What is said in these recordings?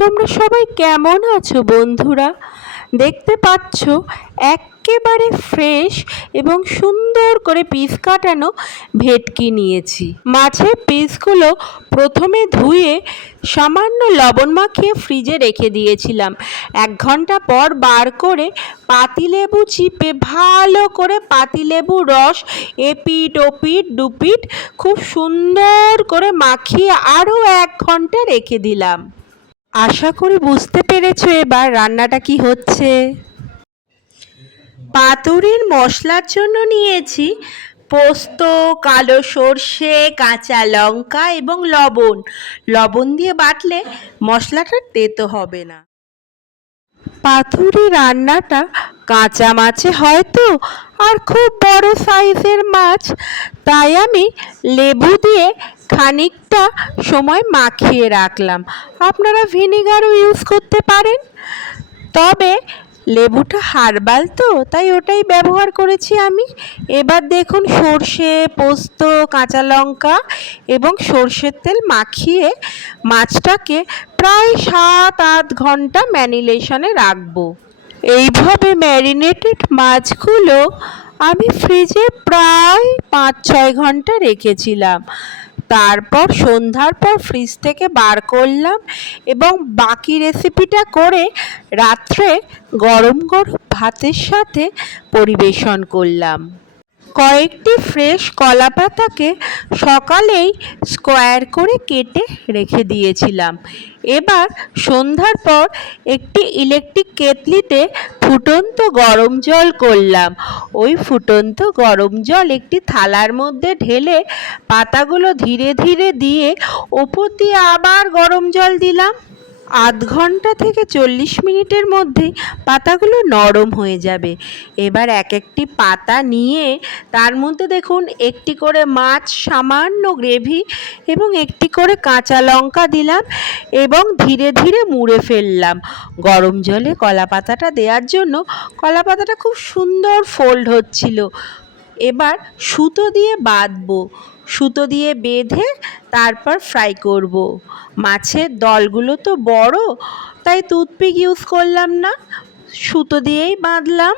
তোমরা সবাই কেমন আছো বন্ধুরা? দেখতে পাচ্ছ এক্কেবারে ফ্রেশ এবং সুন্দর করে পিস কাটানো ভেটকি নিয়েছি। মাছের পিসগুলো প্রথমে ধুয়ে সামান্য লবণ মাখিয়ে ফ্রিজে রেখে দিয়েছিলাম। 1 ঘন্টা পর বার করে পাতিলেবু চিপে ভালো করে পাতিলেবুর রস এপিঠ ওপিঠ দুপিঠ খুব সুন্দর করে মাখিয়ে আরও 1 ঘন্টা রেখে দিলাম। আশা করি বুঝতে পেরেছো এবার রান্নাটা কি হচ্ছে। পাতুরির মশলার জন্য নিয়েছি পোস্ত, কালো সর্ষে, কাঁচা লঙ্কা এবং লবণ। লবণ দিয়ে বাটলে মশলাটা তেতো হবে না। পাতুরি রান্নাটা কাঁচা মাছে হয়তো, আর খুব বড় সাইজের মাছ, তাই আমি লেবু দিয়ে খানিকটা সময় মাখিয়ে রাখলাম। আপনারা ভিনেগারও ইউজ করতে পারেন, তবে লেবুটা হার্বাল তো তাই ওটাই ব্যবহার করেছি আমি। এবার দেখুন সর্ষে, পোস্ত, কাঁচা লঙ্কা এবং সর্ষের তেল মাখিয়ে মাছটাকে প্রায় 7-8 ঘন্টা ম্যারিনেশনে রাখবো। এইভাবে ম্যারিনেটেড মাছগুলো আমি ফ্রিজে প্রায় 5-6 ঘন্টা রেখেছিলাম। তারপর সন্ধ্যার পর ফ্রিজ থেকে বার করলাম এবং বাকি রেসিপিটা করে রাত্রে গরম গরম ভাতের সাথে পরিবেশন করলাম। কয়েকটি ফ্রেশ কলা পাতাকে সকালেই স্কোয়ার করে কেটে রেখে দিয়েছিলাম। এবার সন্ধ্যার পর একটি ইলেকট্রিক কেটলিতে ফুটন্ত গরম জল করলাম। ওই ফুটন্ত গরম জল একটি থালার মধ্যে ঢেলে পাতাগুলো ধীরে ধীরে দিয়ে ওপর দিয়ে আবার গরম জল দিলাম। আধ ঘন্টা থেকে 40 মিনিটের মধ্যেই পাতাগুলো নরম হয়ে যাবে। এবার এক একটি পাতা নিয়ে তার মধ্যে দেখুন একটি করে মাছ, সামান্য গ্রেভি এবং একটি করে কাঁচা লঙ্কা দিলাম এবং ধীরে ধীরে মুড়ে ফেললাম। গরম জলে কলা পাতাটা দেওয়ার জন্য কলা পাতাটা খুব সুন্দর ফোল্ড হচ্ছিল। এবার সুতো দিয়ে বাঁধবো, সুতো দিয়ে বেঁধে তারপর ফ্রাই করব। মাছের দলগুলো তো বড়, তাই টুথপিক ইউজ করলাম না, সুতো দিয়েই বাঁধলাম।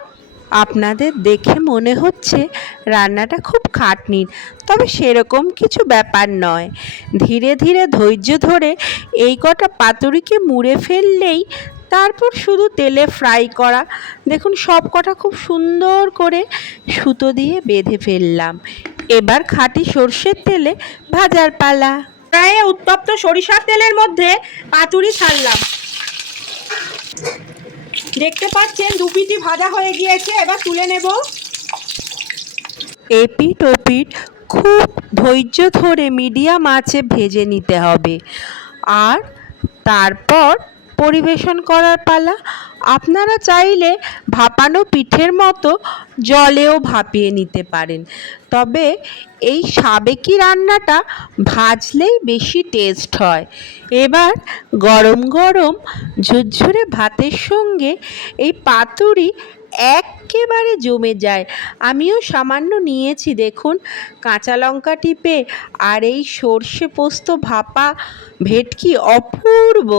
আপনাদের দেখে মনে হচ্ছে রান্নাটা খুব খাটনির, তবে সেরকম কিছু ব্যাপার নয়। ধীরে ধীরে ধৈর্য ধরে এই কটা পাতুরিকে মুড়ে ফেললেই তারপর শুধু তেলে ফ্রাই করা। দেখুন সব কটা খুব সুন্দর করে সুতো দিয়ে বেঁধে ফেললাম। এবার খাঁটি সর্ষের তেলে ভাজার পালা। প্রায় উত্তপ্ত সরিষার তেলের মধ্যে পাতুরি ছাড়লাম। দেখতে পাচ্ছেন দুপিটি ভাজা হয়ে গিয়েছে, এবার তুলে নেব। এপিঠ ওপিঠ খুব ধৈর্য ধরে মিডিয়াম আঁচে ভেজে নিতে হবে, আর তারপর পরিবেশন করার পালা। আপনারা চাইলে ভাপানো পিঠের মতো জলেও ভাপিয়ে নিতে পারেন, তবে এই সাবেকি রান্নাটা ভাজলেই বেশি টেস্ট হয়। এবার গরম গরম ঝুরঝুরে ভাতের সঙ্গে এই পাতুরি একেবারে জমে যায়। আমিও সামান্য নিয়েছি দেখুন, কাঁচা লঙ্কা টিপে, আর এই সর্ষে পোস্ত ভাপা ভেটকি অপূর্ব।